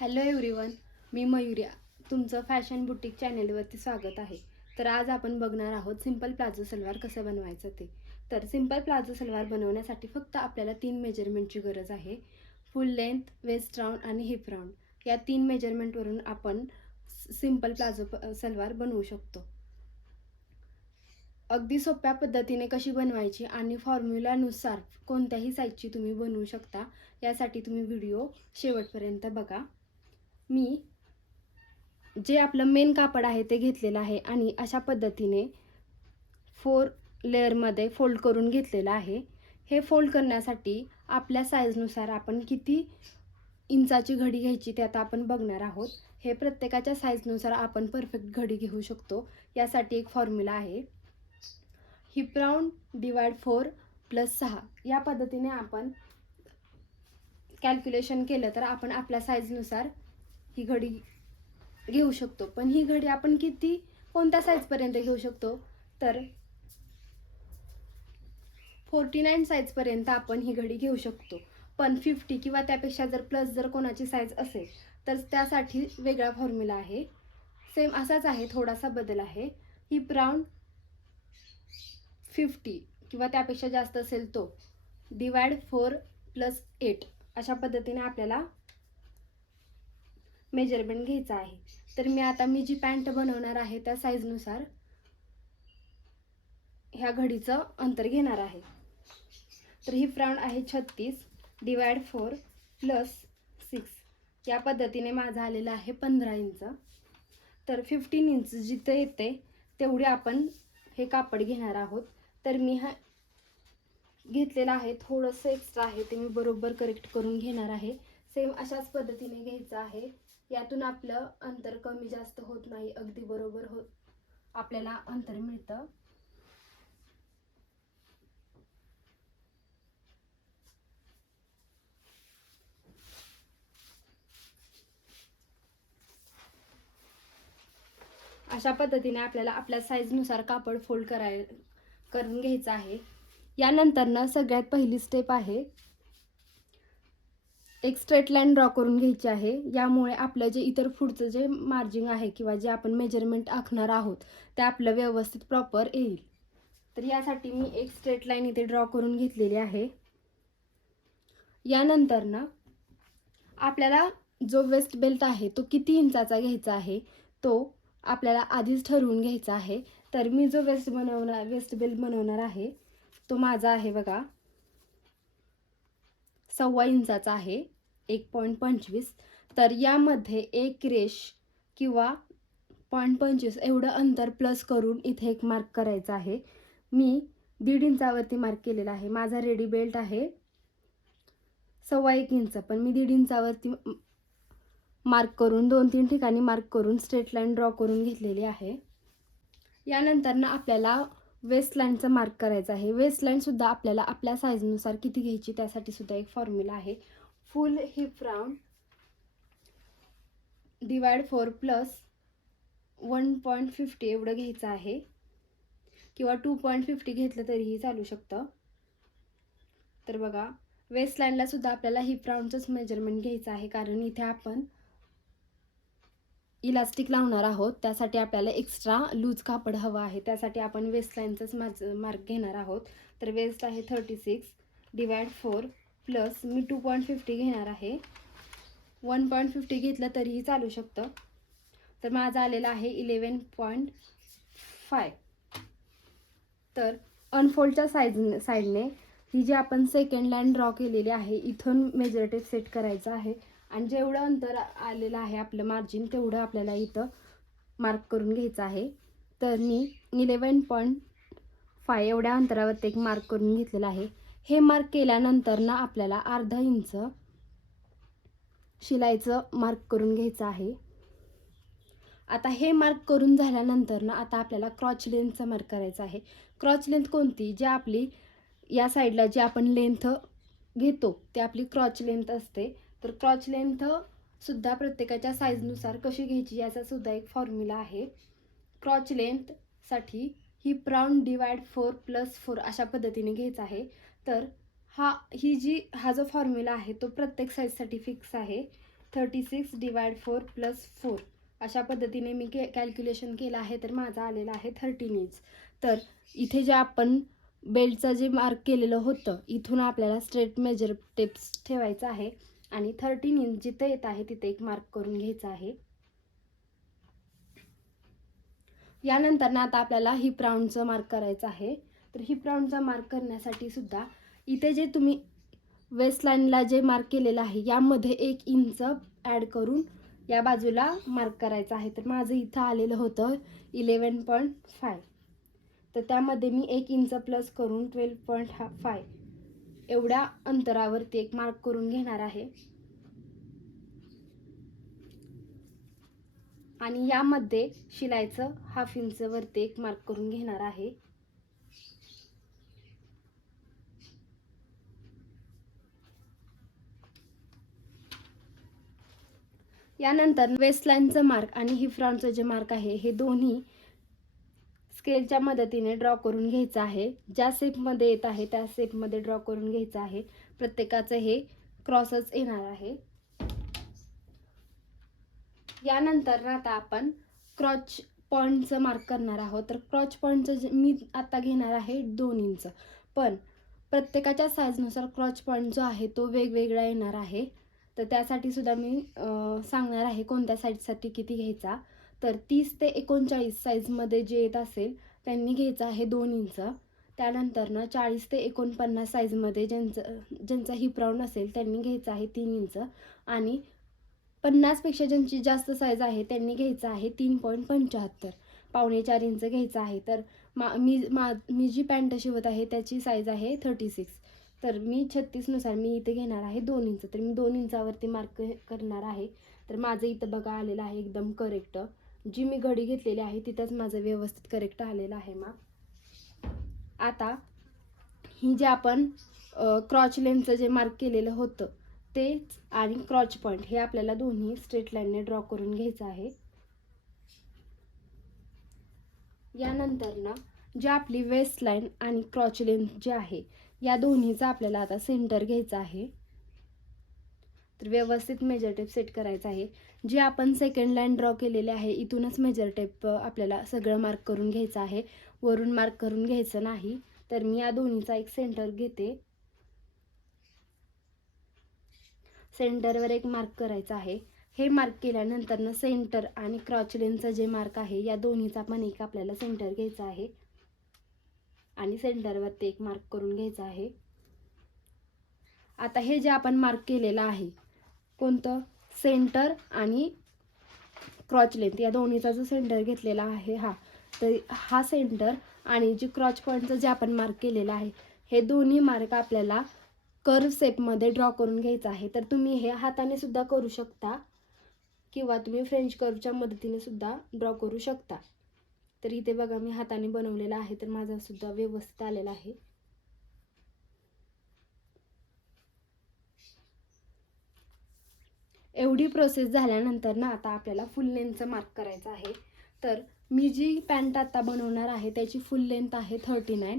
Hello everyone मी मयुर्या तुमचं fashion boutique चॅनेलवरती स्वागत आहे. तर आज आपण बघणार आहोत सिंपल प्लाझो सलवार कसं बनवायचं ते. तर सिंपल प्लाझो सलवार बनवण्यासाठी फक्त आपल्याला तीन मेजरमेंटची गरज आहे. फुल लेंथ वेस्ट राऊंड आणि हिप राऊंड या तीन मेजरमेंटवरून आपण सिंपल प्लाझो प- सलवार बनवू शकतो. अगदी सोप्या पद्धतीने कशी बनवायची आणि फॉर्म्युलानुसार कोणत्याही साईजची तुम्ही बनवू शकता यासाठी तुम्ही व्हिडिओ शेवटपर्यंत बघा. मी जे आपलं मेन कापड आहे ते घेतलेलं आहे आणि अशा पद्धतीने फोर लेअरमध्ये फोल्ड करून घेतलेलं आहे. हे फोल्ड करण्यासाठी आपल्या साईजनुसार आपण किती इंचाची घडी घ्यायची ते आता आपण बघणार आहोत. हे प्रत्येकाच्या साईजनुसार आपण परफेक्ट घडी घेऊ शकतो. यासाठी एक फॉर्म्युला आहे. Hip round divide four plus सहा. या पद्धतीने आपण कॅल्क्युलेशन केलं तर आपण आपल्या साईजनुसार ही घडी घेऊ शकतो. पण ही घडी आपण किती कोणत्या साईजपर्यंत घेऊ शकतो? तर फोर्टी नाईन साईजपर्यंत आपण ही घडी घेऊ शकतो. पण फिफ्टी किंवा त्यापेक्षा जर प्लस जर कोणाची साईज असेल तर त्यासाठी वेगळा फॉर्म्युला आहे. सेम असाच आहे थोडासा बदल आहे. ही राऊंड फिफ्टी किंवा त्यापेक्षा जास्त असेल तो डिवाइड फोर प्लस एट अशा पद्धतीने आपल्याला मेजरमेंट घ्यायचं आहे. तर मी आता मी जी पॅन्ट बनवणार आहे त्या साईजनुसार ह्या घडीचं अंतर घेणार आहे. तर ही फ्राउंड आहे छत्तीस डिवाइड फोर प्लस सिक्स या पद्धतीने माझं आलेलं आहे पंधरा इंच. तर फिफ्टीन इंच जिथं येते तेवढे आपण हे कापड घेणार आहोत. तर मी हा घेतलेलं आहे थोडंसं एक्स्ट्रा आहे ते मी बरोबर करेक्ट करून घेणार आहे. सेम अशाच पद्धतीने घ्यायचं आहे. यातून आपलं अंतर कमी जास्त होत नाही अगदी बरोबर होत आपल्याला अंतर मिळतं. अशा पद्धतीने आपल्याला आपल्या साईजनुसार कापड फोल्ड कराय करून घ्यायचं आहे. यानंतरनं सगळ्यात पहिली स्टेप आहे एक स्ट्रेट लाईन ड्रॉ करून घ्यायची आहे. यामुळे आपलं जे इतर पुढचं जे मार्जिंग आहे किंवा जे आपण मेजरमेंट आखणार आहोत ते आपलं व्यवस्थित प्रॉपर येईल. तर यासाठी मी एक स्ट्रेट लाईन इथे ड्रॉ करून घेतलेली आहे. यानंतर ना आपल्याला जो वेस्ट बेल्ट आहे तो किती इंचाचा घ्यायचा आहे तो आपल्याला आधीच ठरवून घ्यायचा आहे. तर मी जो वेस्ट बनवणार वेस्ट बेल्ट बनवणार आहे तो माझा आहे बघा सव्वा इंचाचा आहे. एक पॉईंट पंचवीस. तर यामध्ये एक रेश किंवा पॉईंट पंचवीस एवढं अंतर प्लस करून इथे एक मार्क करायचा आहे. मी दीड इंचावरती मार्क केलेला आहे. माझा रेडी बेल्ट आहे सव्वा एक इंच. पण मी दीड इंचावरती मार्क करून दोन तीन ठिकाणी मार्क करून स्ट्रेट लाईन ड्रॉ करून घेतलेली आहे. यानंतर ना आपल्याला वेस्ट मार्क करायचं आहे. वेस्टलाईनसुद्धा आपल्याला आपल्या साईजनुसार किती घ्यायची त्यासाठी सुद्धा एक फॉर्म्युला आहे. Full hip round divide four plus one point fifty एवढं घ्यायचं आहे. किंवा टू पॉईंट फिफ्टी घेतलं तरीही चालू शकतं. तर बघा वेस्ट लाईनला आपल्याला हिप राऊंडचंच मेजरमेंट घ्यायचं आहे. कारण इथे आपण इलास्टिक लावणार आहोत. त्यासाठी आपल्याला एक्स्ट्रा लूज कापड हवं आहे. त्यासाठी आपण वेस्ट लाईनचंच मार्ज मार्क घेणार आहोत. तर वेस्ट आहे thirty six divide four plus मी टू पॉईंट फिफ्टी घेणार आहे. वन पॉईंट फिफ्टी घेतलं तरीही चालू शकतं. तर माझं आलेलं आहे इलेवन पॉईंट फाय तर अनफोल्डच्या साईज साईडने ही जी आपण सेकंड लाईन ड्रॉ केलेली आहे इथून मेजर टेप सेट करायचं आहे. आणि जेवढं अंतर आलेलं आहे आपलं मार्जिन तेवढं आपल्याला इथं मार्क करून घ्यायचं आहे. तर मी इलेवन पॉईंट फाय एवढ्या अंतरावरती एक मार्क करून घेतलेलं आहे. हे मार्क केल्यानंतर ना आपल्याला अर्धा इंच शिलाईचं मार्क करून घ्यायचं आहे. आता हे मार्क करून झाल्यानंतर ना आता आपल्याला क्रॉच लेंथचा मार्क करायचा आहे. क्रॉच लेंथ कोणती? जी आपली या साईडला जी आपण लेंथ घेतो ते आपली क्रॉच लेंथ असते. तर क्रॉच लेंथ सुद्धा प्रत्येकाच्या साईजनुसार कशी घ्यायची याचा सुद्धा एक फॉर्म्युला आहे. क्रॉच लेंथसाठी ही round divide four plus four अशा पद्धतीने घ्यायचा आहे. तर हा ही जी हा जो फॉर्म्युला आहे तो प्रत्येक साईजसाठी फिक्स आहे. Thirty six divide four plus four अशा पद्धतीने मी के कॅल्क्युलेशन केलं आहे तर माझा आलेला आहे थर्टीन इंच तर इथे जे आपण बेल्टचं जे मार्क केलेलं होतं इथून आपल्याला स्ट्रेट मेजर टेप्स ठेवायचं आहे. आणि थर्टीन इंच जिथे येत आहे तिथे एक मार्क करून घ्यायचा आहे. यानंतर ना आता आपल्याला हिप राऊंडचं मार्क करायचं आहे. तर हिप राऊंडचा मार्क करण्यासाठी सुद्धा इथे जे तुम्ही वेस्टलाईनला जे मार्क केलेलं आहे यामध्ये एक इंच ॲड करून या बाजूला मार्क करायचा आहे. तर माझं इथं आलेलं होतं इलेवन पॉईंट फाय तर त्यामध्ये मी एक इंच प्लस करून ट्वेल्व पॉईंट हा फाय एवढ्या अंतरावरती एक मार्क करून घेणार आहे. आणि यामध्ये शिलायचं हाफ इंच वरती एक मार्क करून घेणार आहे. यानंतर वेस्टलाईनचं मार्क आणि हिफ्रॉनचं जे मार्क आहे हे दोन्ही स्केलच्या मदतीने ड्रॉ करून घ्यायचं आहे. ज्या शेपमध्ये येत आहे त्या शेपमध्ये ड्रॉ करून घ्यायचं आहे. प्रत्येकाचं हे क्रॉसच येणार आहे. यानंतर आता आपण क्रॉच पॉईंटचं मार्क करणार आहोत. तर क्रॉच पॉईंटचं जे मी आता घेणार आहे दोन इंच पण प्रत्येकाच्या साईजनुसार क्रॉच पॉईंट जो आहे तो वेगवेगळा येणार आहे. तर त्यासाठी सुद्धा मी सांगणार आहे कोणत्या साईजसाठी किती घ्यायचा. तर तीस ते एकोणचाळीस साईजमध्ये जे येत असेल त्यांनी घ्यायचं आहे दोन इंच त्यानंतर ना चाळीस ते एकोणपन्नास साईजमध्ये ज्यांचं ज्यांचा हिप राऊंड असेल त्यांनी घ्यायचं आहे तीन इंच आणि पन्नासपेक्षा ज्यांची जास्त साईज आहे त्यांनी घ्यायचं आहे तीन पॉईंट पंच्याहत्तर पावणे चार इंच घ्यायचं आहे. तर मा मी मा मी जी पॅन्ट शिवत आहे त्याची साईज आहे थर्टी सिक्स तर मी छत्तीसनुसार मी इथे घेणार आहे दोन इंच तर मी दोन इंचावरती मार्क करणार आहे. तर माझं इथं बघा आलेलं आहे एकदम करेक्ट जी मी घडी घेतलेली आहे तिथंच माझं व्यवस्थित करेक्ट आलेलं आहे मग आता ही जे आपण क्रॉच लेनचं जे मार्क केलेलं होतं तेच आणि क्रॉच पॉईंट हे आपल्याला दोन्ही स्ट्रेट लाईनने ड्रॉ करून घ्यायचं आहे. यानंतर ना जी आपली वेस्ट लाईन आणि क्रॉच लेन जे आहे या दोन्हीचा आपल्याला आता सेंटर घ्यायचा आहे. तर व्यवस्थित मेजर टेप सेट करायचा आहे. जे आपण सेकंड लाईन ड्रॉ केलेले आहे इथूनच मेजर टेप आपल्याला सगळं मार्क करून घ्यायचं आहे. वरून मार्क करून घ्यायचं नाही तर मी या दोन्हीचा एक सेंटर घेते. सेंटरवर एक मार्क करायचा आहे. हे मार्क केल्यानंतरनं सेंटर आणि क्रॉचलेनचं जे मार्क आहे या दोन्हीचा पण एक आपल्याला सेंटर घ्यायचा आहे. आणि सेंटरवर ते एक मार्क करून घ्यायचं आहे. आता हे जे आपण मार्क केलेलं आहे कोणतं? सेंटर आणि क्रॉच लेंथ या दोन्हीचा जो सेंटर घेतलेला आहे हा तर हा सेंटर आणि जे क्रॉच पॉईंटचं जे आपण मार्क केलेलं आहे हे दोन्ही मार्क आपल्याला कर्व सेपमध्ये ड्रॉ करून घ्यायचं आहे. तर तुम्ही हे हाताने सुद्धा करू शकता किंवा तुम्ही फ्रेंच कर्वच्या मदतीने सुद्धा ड्रॉ करू शकता. तर इथे बघा मी हाताने बनवलेला आहे तर माझा सुद्धा व्यवस्थित आलेला आहे. एवढी प्रोसेस झाल्यानंतर ना आता आपल्याला फुल लेंथचं मार्क करायचं आहे. तर मी जी पॅन्ट आता बनवणार आहे त्याची फुल लेंथ आहे थर्टी नाईन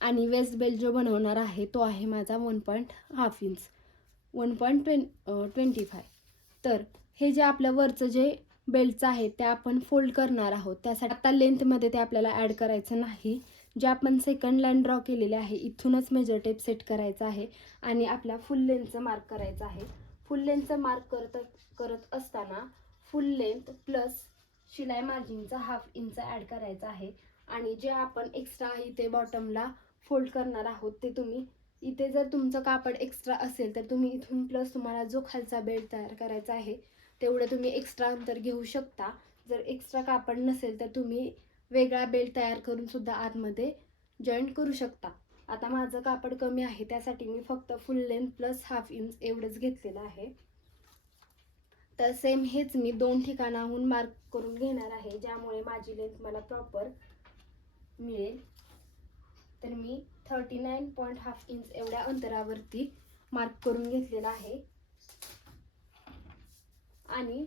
आणि वेस्ट बेल्ट जो बनवणार आहे तो आहे माझा one point half inch one point twen twenty five तर हे जे आपल्या वरचं जे बेल्टचं आहे ते आपण फोल्ड करणार आहोत. त्यासाठी आता लेंथमध्ये ते आपल्याला ॲड करायचं नाही. जे आपण सेकंड लाईन ड्रॉ केलेले आहे इथूनच मेजर टेप सेट करायचं आहे. आणि आपल्या फुल लेंथचं मार्क करायचं आहे. फुल लेंथचं मार्क करत करत असताना फुल लेंथ प्लस शिलाई मार्जिनचा हाफ इंच ॲड करायचा आहे. आणि जे आपण एक्स्ट्रा इथे बॉटमला फोल्ड करणार आहोत ते तुम्ही इथे जर तुमचं कापड एक्स्ट्रा असेल तर तुम्ही इथून प्लस तुम्हाला जो खालचा बेल्ट तयार करायचा आहे तेवढं तुम्ही एक्स्ट्रा अंतर घेऊ शकता. जर एक्स्ट्रा कापड नसेल तर तुम्ही वेगळा बेल्ट तयार करून सुद्धा आतमध्ये जॉईंट करू शकता. आता माझं कापड कमी आहे त्यासाठी मी फक्त full length plus half inch एवढंच घेतलेलं आहे. तर सेम हेच मी दोन ठिकाणाहून मार्क करून घेणार आहे ज्यामुळे माझी लेंथ मला प्रॉपर मिळेल. तर मी thirty nine point half inch एवढ्या अंतरावरती मार्क करून घेतलेला आहे. आणि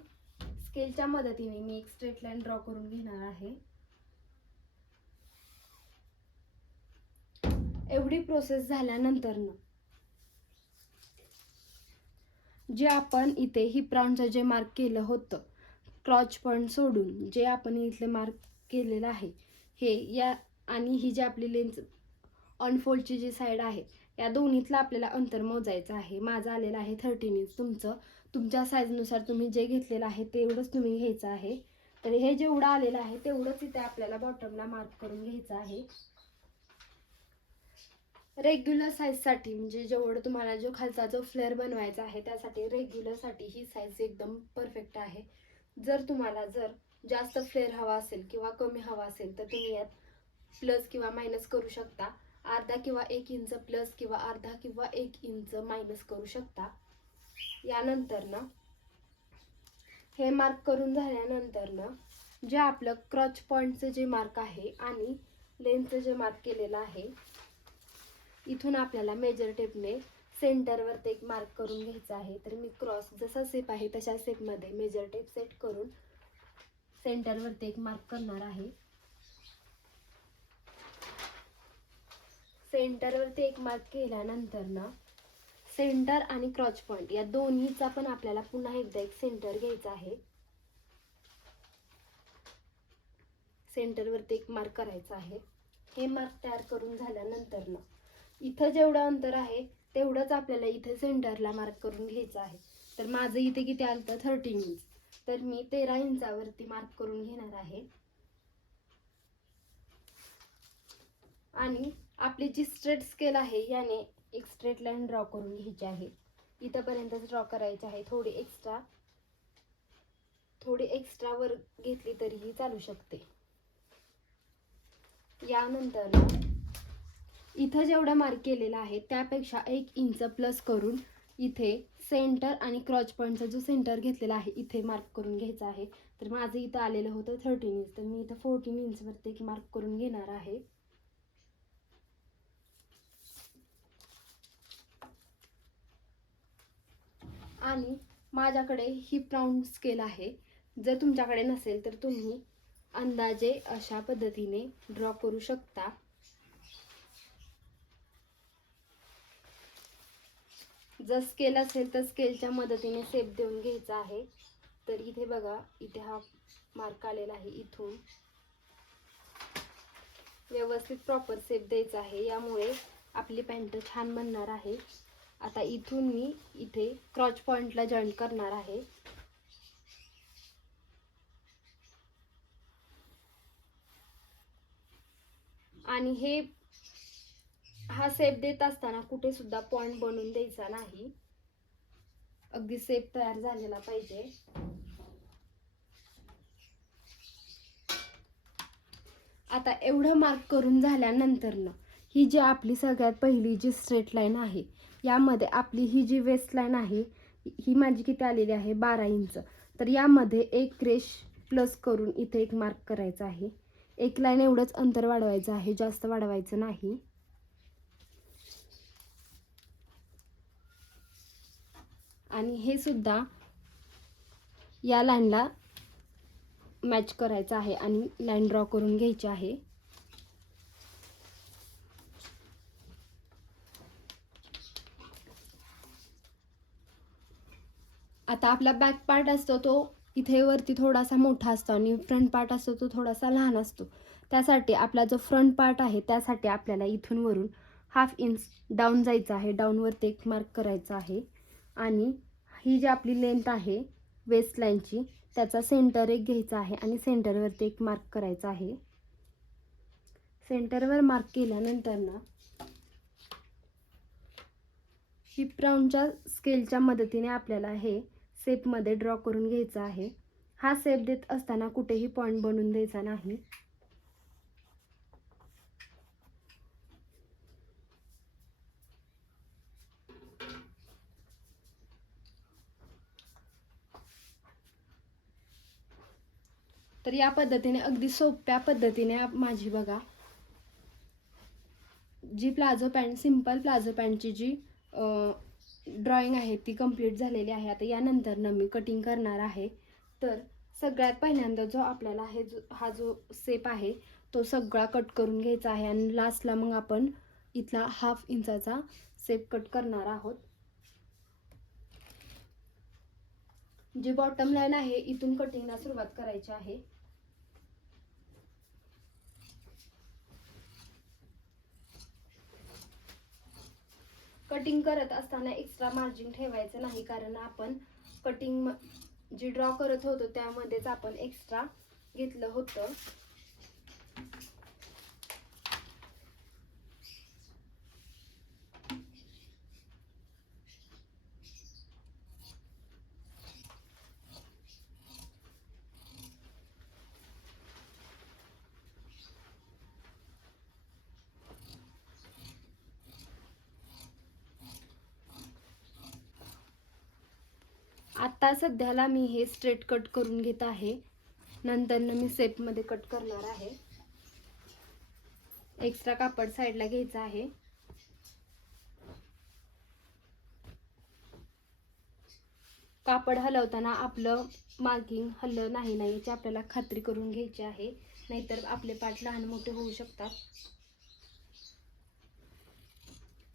स्केलच्या मदतीने मी एक स्ट्रेट लाईन ड्रॉ करून घेणार आहे. एवढी प्रोसेस झाल्यानंतर ना जे आपण इथे ही राऊंडचं जे मार्क केलं होतं क्रॉच पॉईंट सोडून जे आपण इथले मार्क केलेलं आहे हे या आणि ही जी आपली लेन्स ऑनफोल्डची जी साईड आहे या दोन्हीतलं आपल्याला अंतर मोजायचं आहे. माझं आलेलं आहे थर्टीन इंच तुमचं तुमच्या साईजनुसार तुम्ही जे घेतलेलं आहे तेवढंच तुम्ही घ्यायचं आहे. तर हे जेवढं आलेलं आहे तेवढंच इथे आपल्याला बॉटमला मार्क करून घ्यायचं आहे. रेग्युलर साईजसाठी म्हणजे जेवढं तुम्हाला जो खालचा जो फ्लेअर बनवायचा आहे त्यासाठी रेग्युलरसाठी ही साईज एकदम परफेक्ट आहे. जर तुम्हाला जर जास्त फ्लेअर हवा असेल किंवा कमी हवा असेल तर तुम्ही यात प्लस किंवा मायनस करू शकता. अर्धा किंवा एक इंच प्लस किंवा अर्धा किंवा एक इंच मायनस करू शकता. यानंतर ना हे मार्क करून झाल्यानंतर ना जे आपलं क्रॉच पॉईंटचं जे मार्क आहे आणि लेन्थचं जे मार्क केलेलं आहे इथून आपल्याला मेजर टेपने सेंटरवरती एक मार्क करून घ्यायचा आहे. तर मी क्रॉस जसा सेप आहे तशा सेपमध्ये मेजर टेप सेट करून सेंटरवरती एक मार्क करणार आहे. सेंटरवरती एक मार्क केल्यानंतर ना सेंटर आणि क्रॉच पॉईंट या दोन्हीचा पण आपल्याला पुन्हा एकदा एक सेंटर घ्यायचा आहे. सेंटरवरती एक मार्क करायचा आहे. हे मार्क तयार करून झाल्यानंतर ना इथं जेवढं अंतर आहे तेवढंच आपल्याला इथे सेंटरला मार्क करून घ्यायचं आहे. तर माझं इथे किती आलं तर थर्टीन इंच तर मी तेरा इंचावरती मार्क करून घेणार आहे. आणि आपली जी स्ट्रेट स्केल आहे याने एक स्ट्रेट लाईन ड्रॉ करून घ्यायची आहे. इथंपर्यंतच ड्रॉ करायची आहे. थोडी एक्स्ट्रा थोडी एक्स्ट्रा वर घेतली तरीही चालू शकते. यानंतर इथं जेवढं मार्क केलेलं आहे त्यापेक्षा एक इंच प्लस करून इथे सेंटर आणि क्रॉच पॉईंटचा जो सेंटर घेतलेला आहे इथे मार्क करून घ्यायचा आहे. तर माझं इथं आलेलं होतं थर्टीन इंच तर मी इथं फोर्टीन इंचवरती एक मार्क करून घेणार आहे. आणि माझ्याकडे ही प्राऊंड स्केल आहे. जर तुमच्याकडे नसेल तर तुम्ही अंदाजे अशा पद्धतीने ड्रॉ करू शकता. जर स्केल असेल तर स्केलच्या मदतीने सेप देऊन घ्यायचा आहे. तर इथे बघा इथे हा मार्क आलेला आहे इथून. व्यवस्थित प्रॉपर सेप द्यायचा आहे. यामुळे आपली पॅन्ट छान बनणार आहे. आता इथून मी इथे क्रॉच पॉइंटला जॉईंट करणार आहे. आणि हे हा सेप देत असताना कुठे सुद्धा पॉइंट बनवून द्यायचा नाही. अगदी सेप तयार झालेला पाहिजे. आता एवढं मार्क करून झाल्यानंतर ना ही जी आपली सगळ्यात पहिली जी स्ट्रेट लाईन आहे यामध्ये आपली ही जी वेस्ट लाईन आहे ही माझी किती आलेली आहे? बारा इंच. तर यामध्ये एक रेश प्लस करून इथे एक मार्क करायचा आहे. एक लाईन एवढंच अंतर वाढवायचं आहे जास्त वाढवायचं नाही. आणि हे सुद्धा या लाईनला मॅच करायचं आहे आणि लाईन ड्रॉ करून घ्यायची आहे. आता आपला बॅक पार्ट असतो तो इथे वरती थोडासा मोठा असतो आणि फ्रंट पार्ट असतो तो थोडासा लहान असतो. त्यासाठी आपला जो फ्रंट पार्ट आहे त्यासाठी आपल्याला इथून वरून हाफ इंच डाऊन जायचं आहे. डाऊनवरती एक मार्क करायचा आहे. आणि ही जी आपली लेंथ आहे वेस्ट लाईनची त्याचा सेंटर एक घ्यायचा आहे आणि सेंटरवरती एक मार्क करायचा आहे. सेंटरवर मार्क केल्यानंतर ना हिप राऊंडच्या स्केलच्या मदतीने आपल्याला हे सेपमध्ये ड्रॉ करून घ्यायचं आहे. हा सेप देत असताना कुठेही पॉईंट बनवून द्यायचा नाही. तर या पद्धतीने अगदी सोप्या पद्धतीने माझी बघा. जी प्लाझो पॅन्ट सिंपल प्लाझो पॅन्टची जी ड्रॉइंग आहे ती कंप्लीट झालेली आहे. आता यानंतर न मी कटिंग करणार आहे. तर सगळ्यात पहिल्यांदा जो आपल्याला हे जो हा जो सेप आहे तो सगळा कट करून घ्यायचा आहे. आणि लास्टला मग आपण इथला हाफ इंचाचा सेप कट करणार आहोत. जी बॉटम लाईन आहे इथून कटिंगला सुरुवात करायची आहे. कटिंग करत असताना एक्स्ट्रा मार्जिन ठेवायचं नाही. कारण आपण कटिंग जी ड्रॉ करत होतो त्यामध्येच आपण एक्स्ट्रा घेतलं होतं. आता सध्याला मी हे स्ट्रेट कट करून घेत आहे. नंतर मी सेपमध्ये कट करणार आहे. एक्स्ट्रा कापड साईडला घ्यायचा आहे. कापड हलवताना आपलं मार्किंग हल्लं नाही नाही याची आपल्याला खात्री करून घ्यायची आहे. नाहीतर आपले पाठ लहान मोठे होऊ शकतात.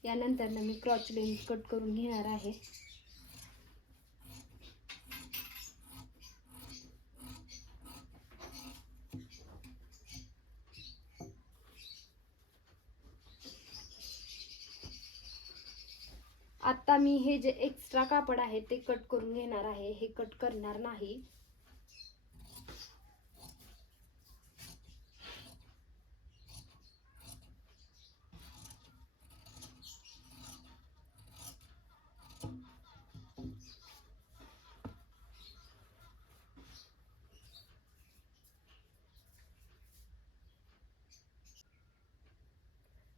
यानंतर मी क्रॉच लेंथ कट करून घेणार आहे. आता मी हे जे एक्स्ट्रा कापड आहे ते कट करून घेणार आहे. हे कट करणार नाही.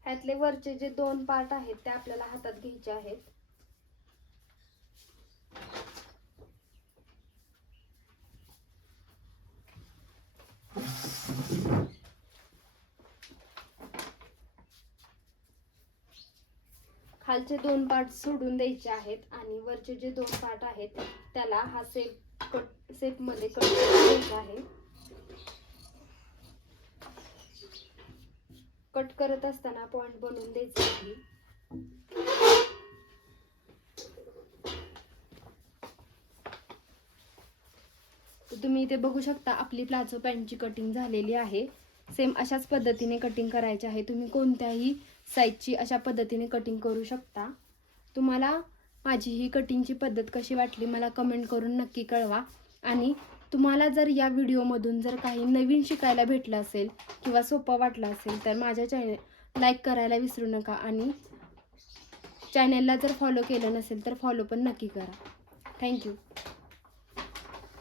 ह्यातले वरचे जे दोन पार्ट आहेत ते आपल्याला हातात घ्यायचे आहेत. खालचे दोन पार्ट सोडून द्यायचे आहेत आणि वरचे जे दोन पार्ट आहेत त्याला हा सेप कट सेपमध्ये कट करायचा आहे. कट करत असताना पॉइंट बनवून द्यायचा आहे. तुम्ही इथे बघू शकता आपली प्लाझो पॅन्टची कटिंग झालेली आहे. सेम अशाच पद्धतीने कटिंग करायची आहे. तुम्ही कोणत्याही साईजची अशा पद्धतीने कटिंग करू शकता. तुम्हाला माझी ही कटिंगची पद्धत कशी वाटली मला कमेंट करून नक्की कळवा. आणि तुम्हाला जर या व्हिडिओमधून जर काही नवीन शिकायला भेटलं असेल किंवा सोपं वाटलं असेल तर माझ्या चॅनल लाईक करायला विसरू नका. आणि चॅनलला जर फॉलो केलं नसेल तर फॉलो पण नक्की करा. थँक्यू